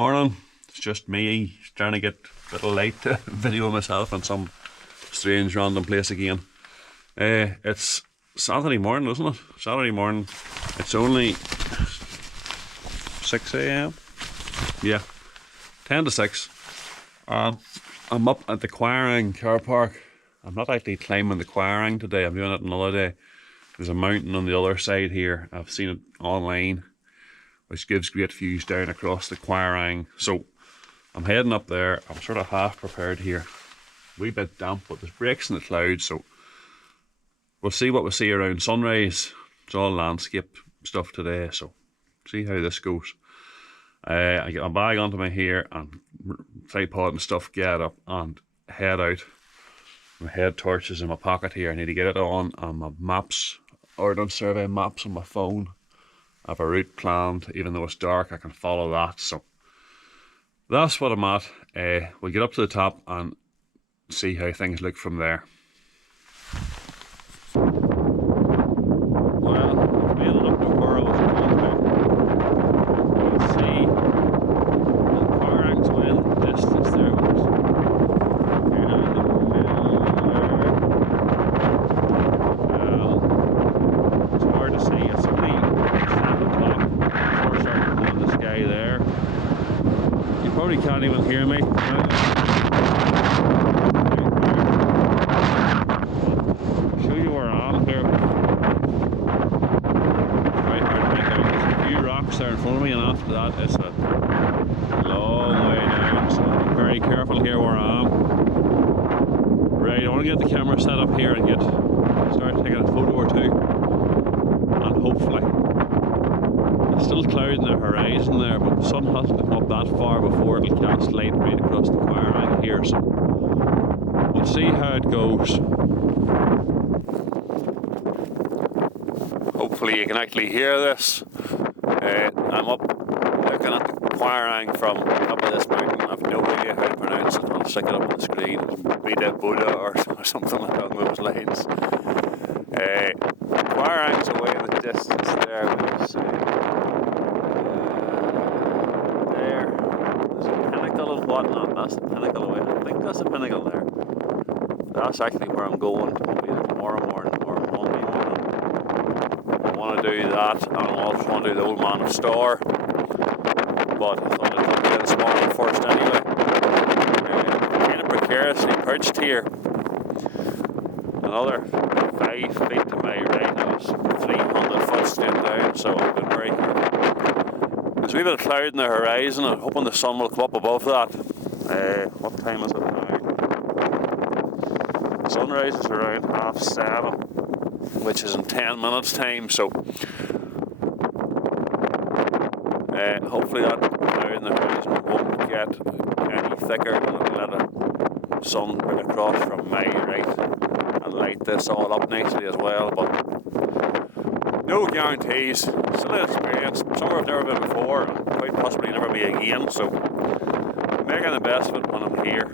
Morning. It's just me trying to get a little late to video myself in some strange random place again. It's Saturday morning, isn't it? Saturday morning. It's only 6 a.m. Yeah, 10 to 6. I'm up at the Quiraing car park. I'm not actually climbing the Quiraing today. I'm doing it another day. There's a mountain on the other side here. I've seen it online, which gives great views down across the Quiraing. So I'm heading up there. I'm sort of half prepared here. A wee bit damp, but there's breaks in the clouds, so we'll see what we see around sunrise. It's all landscape stuff today, so see how this goes. I get my bag onto my hair and tripod and stuff, get up and head out. My head torch is in my pocket here. I need to get it on, and my maps, ordnance survey maps on my phone. I have a route planned. Even though it's dark, I can follow that. So that's what I'm at. We'll get up to the top and see how things look from there. Well, I've made it up to where I was going to. You can see the Quiraing's way in the distance there. It's hard to see. It's only 7 o'clock before starting on the sky there. You probably can't even hear me. Show you where I am here. It's very hard to make out. There's a few rocks there in front of me, and after that it's a long way down. So I'm very careful here where I am. Right, I want to get the camera set up here and start taking a photo or two. And hopefully, it's still cloud in the horizon there, but the sun hasn't come up that far before it'll cast light right across the Quiraing here, so we'll see how it goes. Hopefully you can actually hear this. I'm up looking at the Quiraing from up of this mountain. I've no idea how to pronounce it. I'll stick it up on the screen. Bioda Buidhe or something along those lines. Quiraing's away in the distance there. There's a pinnacle and whatnot. That's the pinnacle away. I think that's the pinnacle there. That's actually where I'm going. Either tomorrow morning or Monday morning. I want to do that, and I also want to do the Old Man of Storr. But I thought I'd come to this morning first anyway. Kind of precariously perched here. Another 5 feet to my right. I was 300 foot straight down, so I've been very careful. There's a wee bit of cloud in the horizon. I'm hoping the sun will come up above that. What time is it now? Sunrise is around 7:30, which is in 10 minutes time, so hopefully that cloud in the horizon won't get any thicker, and it'll let the sun bring across from my right and light this all up nicely as well. But no guarantees. Still an experience. Somewhere I've never been before, and quite possibly never be again, so making the best of it when I'm here.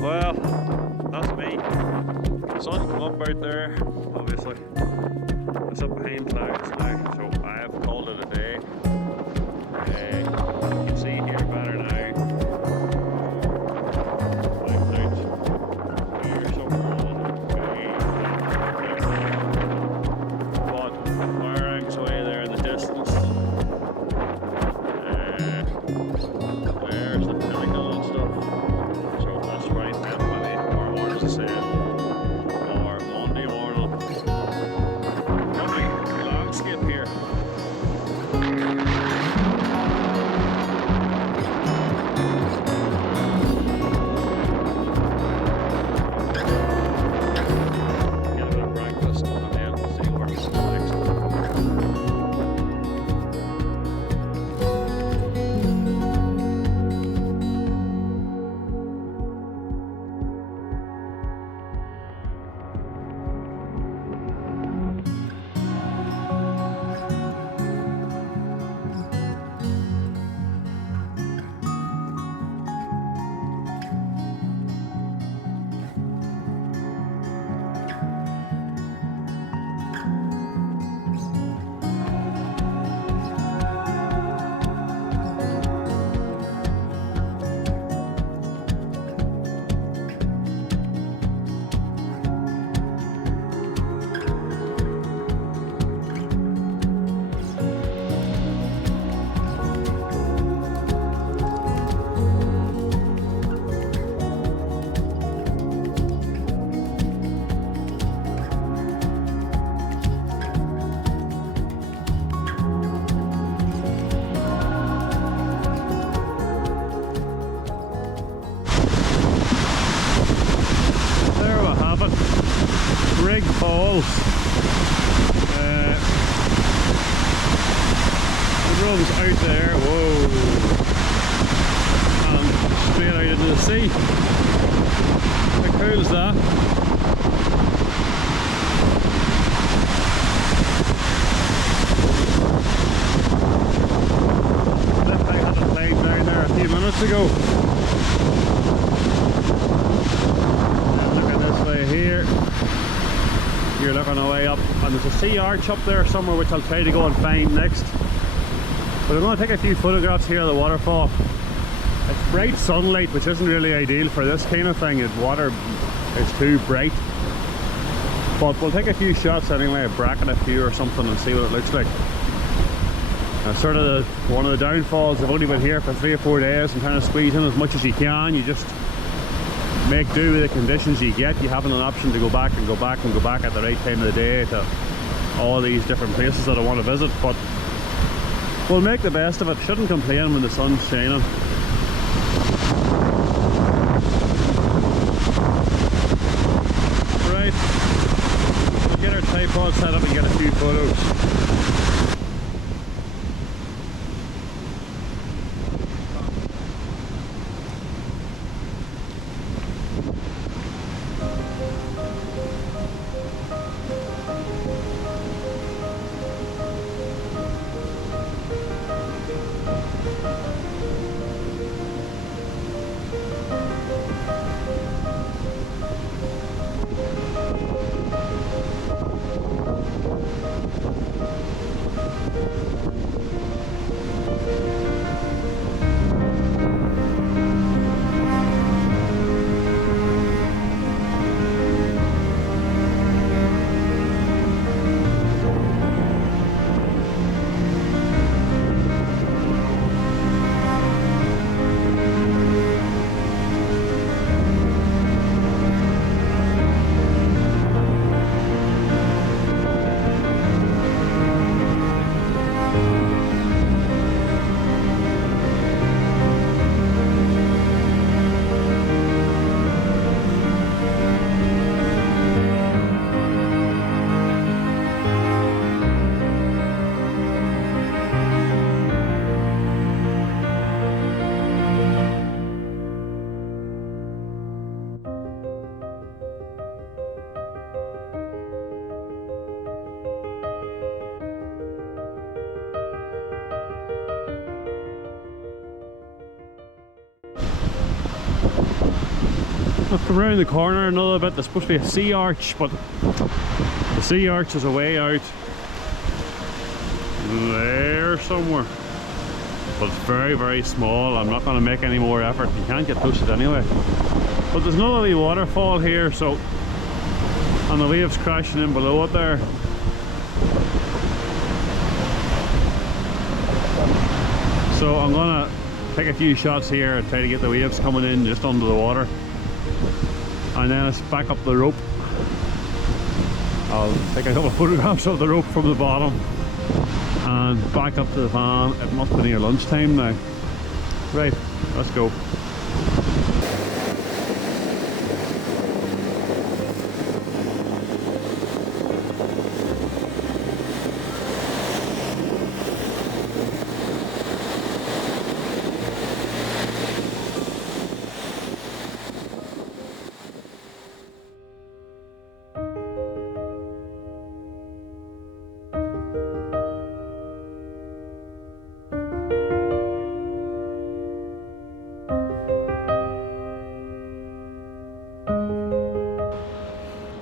Well, that's me. The sun come up out there, obviously. It's up behind clouds now, so I have called it a day. You can see here better now. Black clouds here somewhere. But Quiraing's way there in the distance. There's the pinnacle and stuff. So that's right, definitely more horns to say. Or Monday morning. Lovely landscape here. Get a bit of breakfast and then see where it's next. Rigg Falls. The road's out there, whoa, and straight out into the sea. How cool is that? This thing had a plane down there a few minutes ago. And look at this way here. You're looking away up, and there's a sea arch up there somewhere which I'll try to go and find next. But I'm going to take a few photographs here of the waterfall. It's bright sunlight, which isn't really ideal for this kind of thing. The water is too bright. But we'll take a few shots anyway, bracket a few or something, and see what it looks like. Sort of one of the downfalls, I've only been here for 3 or 4 days and trying to squeeze in as much as you can. You just make do with the conditions you get. You haven't an option to go back and go back and go back at the right time of the day to all these different places that I want to visit, but we'll make the best of it. Shouldn't complain when the sun's shining. Right, we'll get our tripod set up and get a few photos. I've come around the corner a little bit. There's supposed to be a sea arch, but the sea arch is a way out there somewhere. But it's very, very small. I'm not going to make any more effort. You can't get close to it anyway. But there's another wee waterfall here, so, and the waves crashing in below it there. So I'm going to take a few shots here and try to get the waves coming in just under the water. And then it's back up the rope. I'll take a couple of photographs of the rope from the bottom and back up to the van. It must be near lunchtime now. Right, let's go.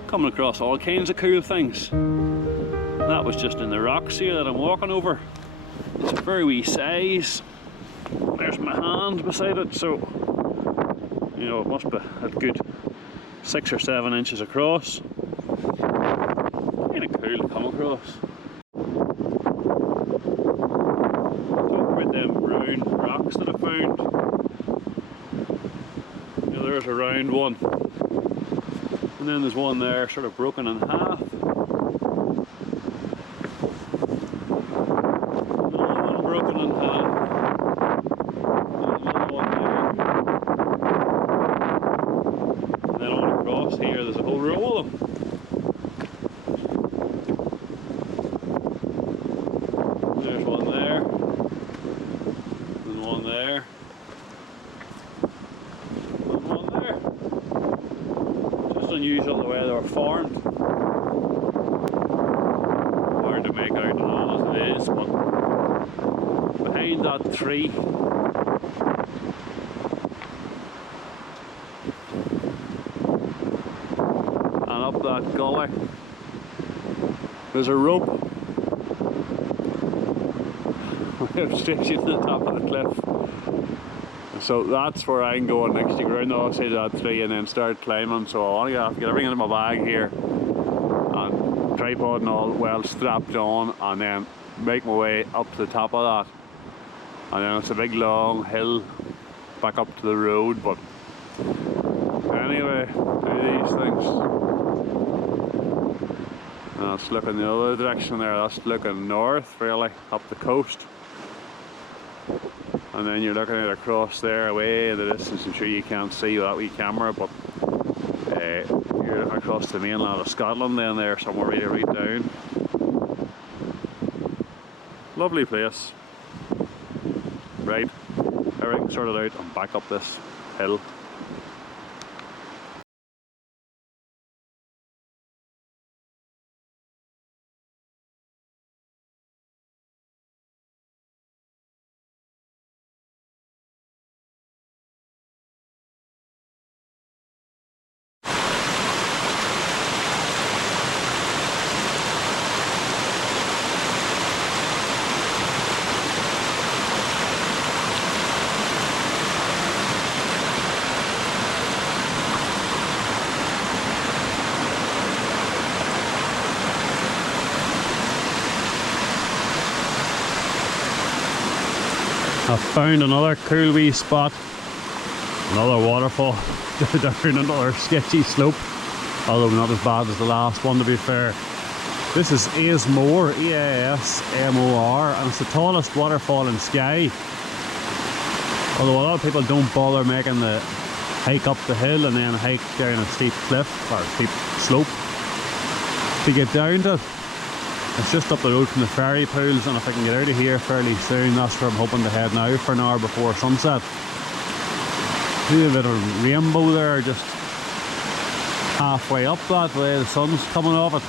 Coming across all kinds of cool things. That was just in the rocks here that I'm walking over. It's a very wee size. There's my hand beside it, so you know it must be a good 6 or 7 inches across. Kind of cool to come across. Talk about them round rocks that I found. You know, there's a round one. And then there's one there sort of broken in half. Another one broken in half. And another one there. And then on across here there's a whole row of them. There's one there. And one there. Unusual the way they were formed. Hard to make out all as it is, but behind that tree and up that gully there's a rope. We're stationed at the top of the cliff. So that's where I'm going next. To go around the other side of that tree and then start climbing. So I want to have to get everything in my bag here and tripod and all well strapped on, and then make my way up to the top of that. And then it's a big long hill back up to the road. But anyway, do these things. That's looking the other direction there. That's looking north, really, up the coast. And then you're looking at across there, away in the distance. I'm sure you can't see with that wee camera, but you're looking across the mainland of Scotland then there, somewhere right down. Lovely place. Right, everything sorted out and back up this hill. I've found another cool wee spot, another waterfall down another sketchy slope, although not as bad as the last one to be fair. This is Eas Mor, Eas Mor, and it's the tallest waterfall in Skye. Although a lot of people don't bother making the hike up the hill and then hike down a steep cliff or steep slope to get down to it. It's just up the road from the ferry pools, and if I can get out of here fairly soon, that's where I'm hoping to head now for an hour before sunset. See a bit of rainbow there, just halfway up that way, the sun's coming off it.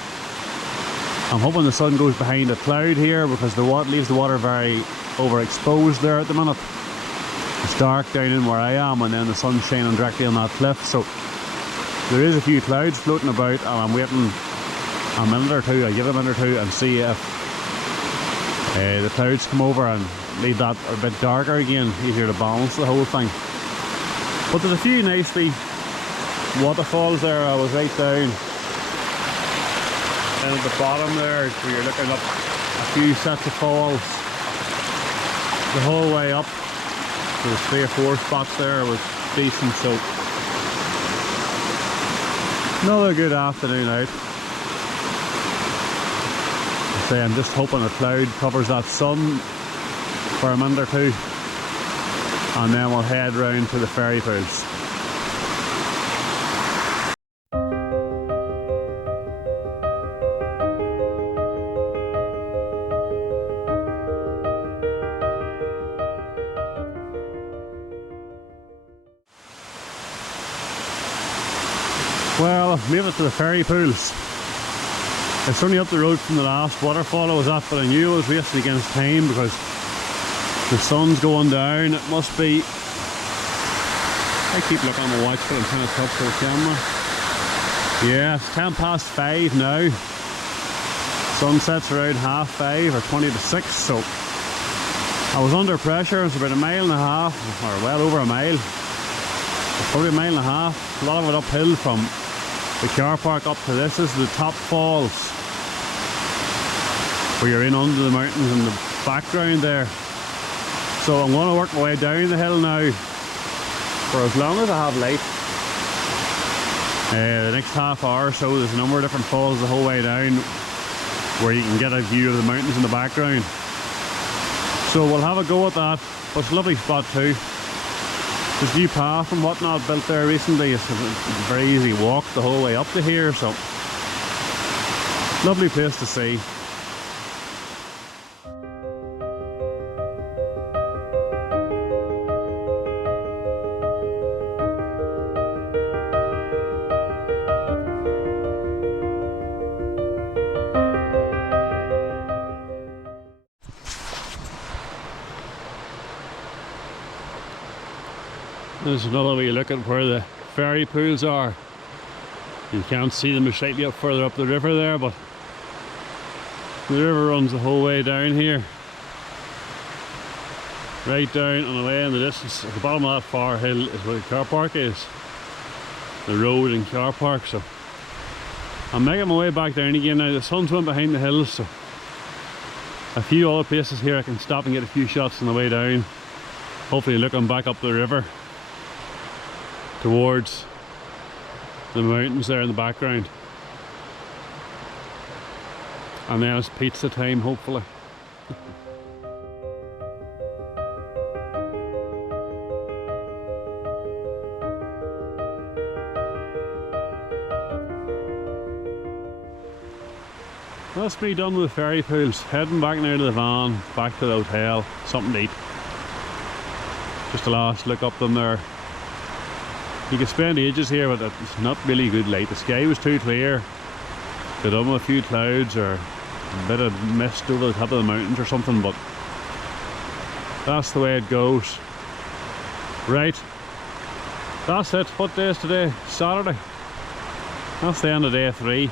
I'm hoping the sun goes behind a cloud here because the water leaves the water very overexposed there at the minute. It's dark down in where I am, and then the sun's shining directly on that cliff, so There is a few clouds floating about, and I'm waiting a minute or two. I give it a minute or two and see if the clouds come over and leave that a bit darker again, easier to balance the whole thing. But there's a few nicely waterfalls there. I was right down and at the bottom there, where you're looking up a few sets of falls the whole way up. There's 3 or 4 spots there was decent, so another good afternoon out. I'm just hoping a cloud covers that sun for a minute or two, and then we'll head round to the ferry pools. Well, I've made it to the ferry pools. It's only up the road from the last waterfall I was at, but I knew I was racing against time because the sun's going down. It must be... I keep looking at my watch, but I'm trying to touch the camera. Yeah, it's 5:10 now. Sunset's around 5:30 or 20 to 6, so I was under pressure. It's about 1.5 miles, or well over a mile. It's probably 1.5 miles. A lot of it uphill from the car park up to this. This is the top falls, where you're in under the mountains in the background there. So I'm going to work my way down the hill now for as long as I have light. The next half hour or so, there's a number of different falls the whole way down where you can get a view of the mountains in the background. So we'll have a go at that. But it's a lovely spot too. There's a new path and whatnot built there recently. It's a very easy walk the whole way up to here, so lovely place to see. There's another way you look at where the ferry pools are. You can't see them slightly up further up the river there, but the river runs the whole way down here. Right down and away in the distance. At the bottom of that far hill is where the car park is. The road and car park, so I'm making my way back down again now. The sun's went behind the hills, so a few other places here I can stop and get a few shots on the way down. Hopefully looking back up the river towards the mountains there in the background. And then it's pizza time, hopefully. That's me done with the ferry pools. Heading back now to the van, back to the hotel, something to eat. Just a last look up them there. You could spend ages here, but it's not really good light. The sky was too clear. Could have done with a few clouds or a bit of mist over the top of the mountains or something, but that's the way it goes. Right, that's it. What day is today? Saturday. That's the end of day 3.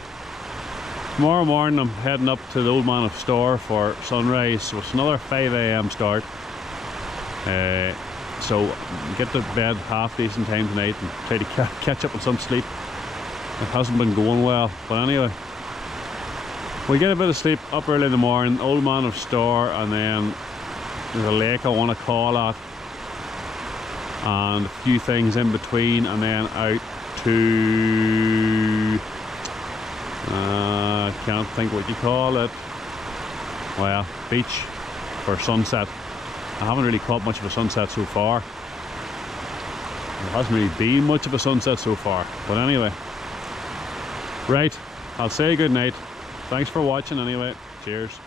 Tomorrow morning I'm heading up to the Old Man of Store for sunrise, so it's another 5 AM start. So get to bed half decent time tonight and try to catch up with some sleep. It hasn't been going well, but anyway, we get a bit of sleep up early in the morning. Old Man of Store, and then there's a lake I want to call at, and a few things in between, and then out to I can't think what you call it. Well, beach for sunset. I haven't really caught much of a sunset so far. There hasn't really been much of a sunset so far. But anyway, right, I'll say good night. Thanks for watching anyway. Cheers.